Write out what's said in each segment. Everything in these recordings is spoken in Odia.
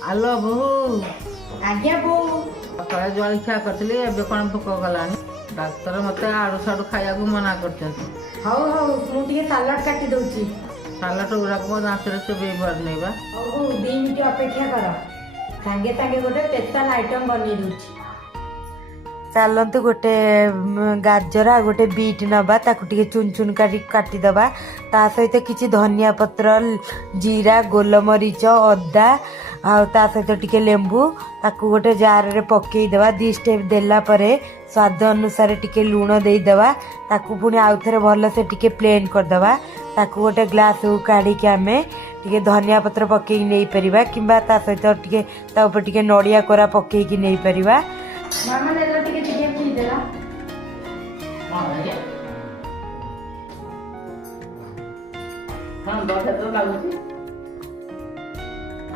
आलो बोहू आज्ञा बो सकाଳେ जलଖିଆ କରିଥିଲି ଏବେ କ'ଣ ଭୋକ କଲାଣି ଡାକ୍ତର ମୋତେ ଆଡ଼ୁ ସାଡ଼ୁ ଖାଇବାକୁ ମନା କରିଛନ୍ତି। ହଉ ହଉ ମୁଁ ଟିକେ ସାଲାଡ କାଟି ଦଉଛି। ସାଲାଡ଼ ଗୁଡ଼ାକ ମୋ ଦାନ୍ତରେ ଚୋବେଇ ପାରୁନି ବା। ହଉ ହଉ 2 ମିନିଟ୍ ଅପେକ୍ଷା କର, ସାଙ୍ଗେ ସାଙ୍ଗେ ଗୋଟେ ସ୍ପେଶାଲ ଆଇଟମ ବନେଇ ଦଉଛି। ଚାଲନ୍ତୁ ଗୋଟେ ଗାଜର ଆଉ ଗୋଟେ ବିଟ୍ ନେବା, ତାକୁ ଟିକେ ଚୁନ ଚୁନ କରି କାଟିଦେବା। ତା ସହିତ କିଛି ଧନିଆ ପତ୍ର, ଜିରା, ଗୋଲମରିଚ, ଅଦା ଆଉ ତା ସହିତ ଟିକେ ଲେମ୍ବୁ ତାକୁ ଗୋଟେ ଜାରରେ ପକେଇଦେବା। 2 ଷ୍ଟେପ୍ ଦେଲା ପରେ ସ୍ୱାଦ ଅନୁସାରେ ଟିକେ ଲୁଣ ଦେଇଦେବା। ତାକୁ ପୁଣି ଆଉଥରେ ଭଲସେ ଟିକେ ପ୍ଲେନ୍ କରିଦେବା। ତାକୁ ଗୋଟେ ଗ୍ଲାସକୁ କାଢ଼ିକି ଆମେ ଟିକେ ଧନିଆ ପତ୍ର ପକେଇକି ନେଇପାରିବା, କିମ୍ବା ତା ସହିତ ଟିକେ ତା ଉପରେ ଟିକେ ନଡ଼ିଆ କୋରା ପକେଇକି ନେଇପାରିବା। ମାମା ନେଲା ଟିକେ ଟିକେ ପିଇଦେଲା।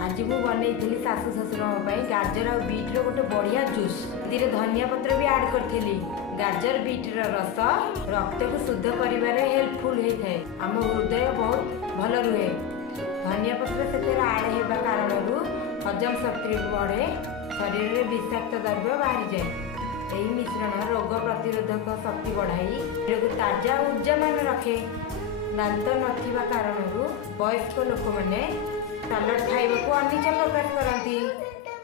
ଆଜି ମୁଁ ବନେଇଥିଲି ଶାଶୁ ଶ୍ୱଶୁରଙ୍କ ପାଇଁ ଗାଜର ଆଉ ବିଟ୍ର ଗୋଟେ ବଢ଼ିଆ ଜୁସ୍। ଏଥିରେ ଧନିଆ ପତ୍ର ବି ଆଡ଼୍ କରିଥିଲି। ଗାଜର ବିଟ୍ର ରସ ରକ୍ତକୁ ଶୁଦ୍ଧ କରିବାରେ ହେଲ୍ପଫୁଲ୍ ହେଇଥାଏ। ଆମ ହୃଦୟ ବହୁତ ଭଲ ରୁହେ। ଧନିଆ ପତ୍ର ସେଥିରେ ଆଡ଼୍ ହେବା କାରଣରୁ ହଜମ ଶକ୍ତି ବଢ଼େ, ଶରୀରରେ ବିଷାକ୍ତ ଦ୍ରବ୍ୟ ବାହାରିଯାଏ। ଏହି ମିଶ୍ରଣ ରୋଗ ପ୍ରତିରୋଧକ ଶକ୍ତି ବଢ଼ାଇ ଦେହକୁ ତାଜା ଓ ଉର୍ଜାମାନ ରଖେ। ଦାନ୍ତ ନଥିବା କାରଣରୁ ବୟସ୍କ ଲୋକମାନେ ସାଲାଡ ଖାଇବାକୁ ଅନିଚ୍ଛା ପ୍ରକାଶ କରନ୍ତି।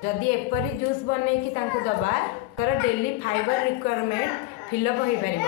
ଯଦି ଏପରି ଜୁସ୍ ବନେଇକି ତାଙ୍କୁ ଦେବା, ତାଙ୍କର ଡେଲି ଫାଇବର ରିକ୍ୱାରମେଣ୍ଟ ଫିଲ୍ଅପ୍ ହୋଇପାରିବ।